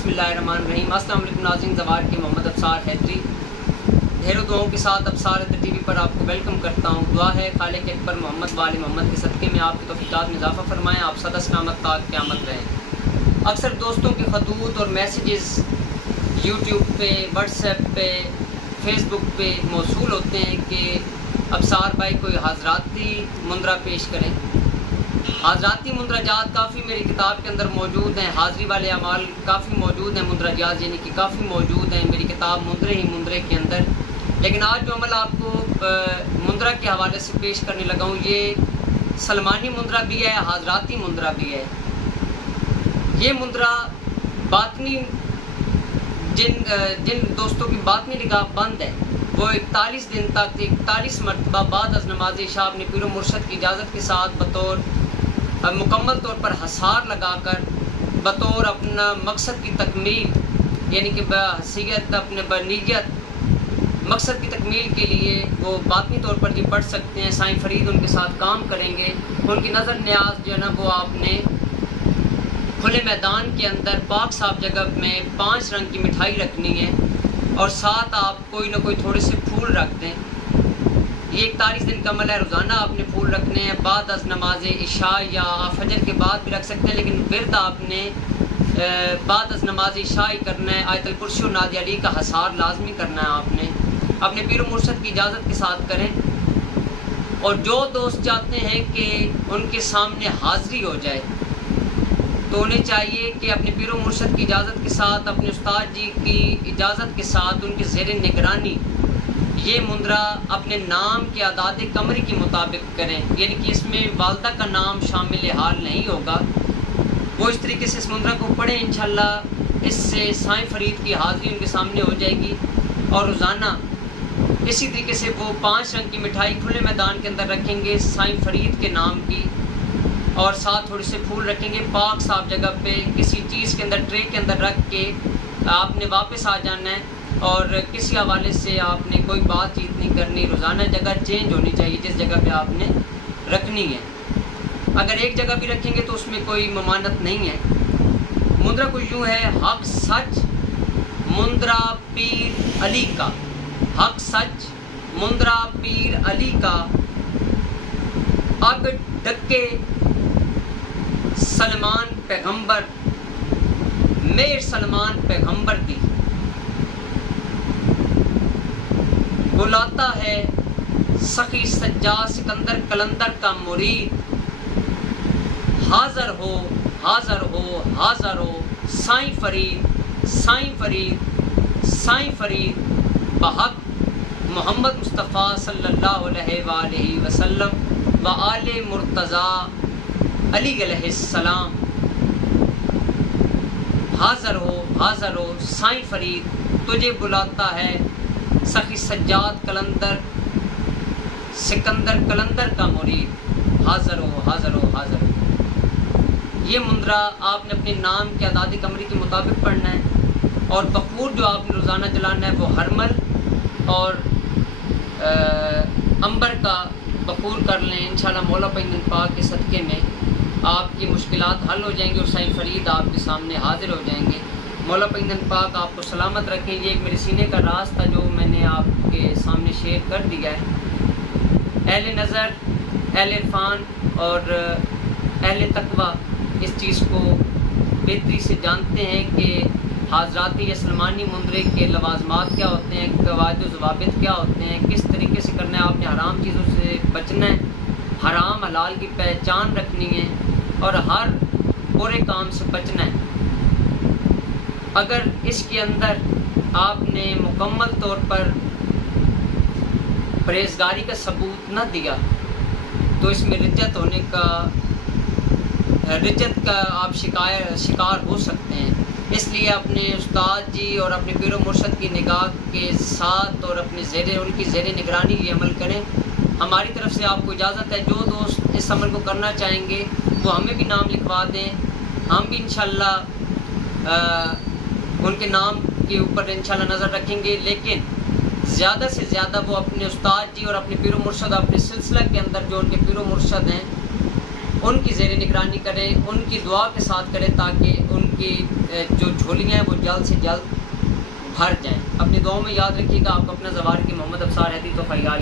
बिस्मिल्लाहिर्रहमानिर्रहीम। अस्सलाम वालेकुम नाज़रीन, ज़वार के मोहम्मद अब्सार हैदरी ढेरों दुआओं के साथ अब्सार हैदरी टीवी पर आपको वेलकम करता हूँ। दुआ है खालिक अकबर मोहम्मद वाले मोहम्मद के सदक़े में आपकी तौफ़ीक़ात में इज़ाफ़ा फरमाएँ, आप सदा सलामत ता क़यामत रहें। अक्सर दोस्तों के ख़तूत और मैसेजेस यूट्यूब पे, व्हाट्सएप पे, फेसबुक पे मौसूल होते हैं कि अब्सार भाई कोई हाज़राती मुंदरा पेश करें। हाज़राती मुंदराजात काफ़ी मेरी किताब के अंदर मौजूद हैं, हाज़री वाले अमाल काफ़ी मौजूद हैं, मुंदराजात यानी कि काफ़ी मौजूद हैं मेरी किताब मुंदरे ही मुंदरे के अंदर। लेकिन आज जो अमल आपको मुंदरा के हवाले से पेश करने लगा हूँ, ये सलमानी मुंदरा भी है, हाज़राती मुंदरा भी है। ये मुंदरा बातनी जिन दोस्तों की बातनी निगाह बंद है वो 41 दिन तक 41 मरतबा बाद अज़ नमाज़ इशा अपने पीर मुर्शद की इजाज़त के साथ बतौर मुकम्मल तौर पर हसार लगाकर बतौर अपना मकसद की तकमील यानी कि बहसीयत अपने बनीयत मकसद की तकमील के लिए वो बातनी तौर पर जी पढ़ सकते हैं। साईं फरीद उनके साथ काम करेंगे। उनकी नज़र न्याज जो है ना वो आपने खुले मैदान के अंदर पाक साफ जगह में 5 रंग की मिठाई रखनी है और साथ आप कोई ना कोई थोड़े से फूल रख दें। ये 41 दिन का अमल है, रोज़ाना आपने फूल रखने हैं, बाद अज़ नमाज इशा या फजर के बाद भी रख सकते हैं, लेकिन विर्द आपने बाद अज़ नमाज इशा ही करना है। आयतुल कुर्सी और नादिया अली का हसार लाजमी करना है। आपने अपने पीर मुर्शद की इजाज़त के साथ करें। और जो दोस्त चाहते हैं कि उनके सामने हाज़री हो जाए तो उन्हें चाहिए कि अपने पीर मुर्शद की इजाज़त के साथ, अपने उस्ताद जी की इजाज़त के साथ उनके ज़ेर निगरानी ये मुंदरा अपने नाम के आदाद कमरी के मुताबिक करें, यानी कि इसमें वालदा का नाम शामिल हाल नहीं होगा। वो इस तरीके से इस मुंदरा को पढ़ें, इंशाल्लाह इससे साईं फरीद की हाज़री उनके सामने हो जाएगी। और रोज़ाना इसी तरीके से वो 5 रंग की मिठाई खुले मैदान के अंदर रखेंगे साईं फरीद के नाम की, और साथ थोड़े से फूल रखेंगे। पाक साफ जगह पे किसी चीज़ के अंदर ट्रे के अंदर रख के आपने वापस आ जाना है और किसी हवाले से आपने कोई बातचीत नहीं करनी। रोज़ाना जगह चेंज होनी चाहिए जिस जगह पे आपने रखनी है। अगर एक जगह भी रखेंगे तो उसमें कोई ममानत नहीं है। मुंदरा को यूँ है, हक सच मुंदरा पीर अली का, हक सच मुंदरा पीर अली का, अब डके सलमान पैगंबर मेर सलमान पैगंबर दी, बुलाता है सखी सज्जा सिकंदर कलंदर का मुरीद, हाज़र हो हाज़र हो हाज़र हो साईं फरीद साईं फरीद साईं फरीद बहक मोहम्मद मुस्तफ़ा सल्लल्लाहु अलैहि वसल्लम व आले मुर्तज़ा अली अलैहिस्सलाम। हाज़र हो साईं फरीद तुझे बुलाता है सखी सज्जाद कलंदर सिकंदर कलंदर का मुरीद, हाज़र हो हाज़र हो हाज़र हो। ये मुंदरा आपने अपने नाम के आदाद कमरी के मुताबिक पढ़ना है। और बखूर जो आपने रोज़ाना जलाना है वो हरमल और अंबर का बखूर कर लें। इंशाल्लाह मौला पैगंबर पाक के सदक़े में आपकी मुश्किलात हल हो जाएंगी और साईं फरीद आपके सामने हाजिर हो जाएंगे। मौला पैगंबर पाक आपको सलामत रखें। ये एक मेरे सीने का राज था जो मैंने आपके सामने शेयर कर दिया है। अहले नज़र, अहले इरफान और अहले तकवा इस चीज़ को बेहतरी से जानते हैं कि हाज़राती या सलमानी मुंदरे के लवाज़मात क्या होते हैं, कवायद ज़वाबित क्या होते हैं, किस तरीके से करना है। आपने हराम चीज़ों से बचना है, हराम हलाल की पहचान रखनी है और हर बुरे काम से बचना है। अगर इसके अंदर आपने मुकम्मल तौर पर परहेज़गारी का सबूत न दिया तो इसमें रिज्जत का आप शिकार हो सकते हैं। इसलिए अपने उस्ताद जी और अपने पीर मुर्शद की निगाह के साथ और अपने उनकी ज़ेर निगरानी ये अमल करें। हमारी तरफ से आपको इजाज़त है। जो दोस्त इस अमल को करना चाहेंगे वो हमें भी नाम लिखवा दें, हम भी इंशाल्लाह उनके नाम के ऊपर इंशाल्लाह नज़र रखेंगे। लेकिन ज़्यादा से ज़्यादा वो अपने उस्ताद जी और अपने पीर मुर्शद अपने सिलसिला के अंदर जो उनके पीर मुर्शद हैं ان کی زیر نگرانی کریں، ان کی دعا کے ساتھ کریں تاکہ ان کی جو جھولیاں ہیں وہ جلد سے جلد بھر جائیں۔ اپنی دعاؤں میں یاد رکھیے گا۔ آپ کو اپنا زوار کی محمد ابصار حدیث و خیال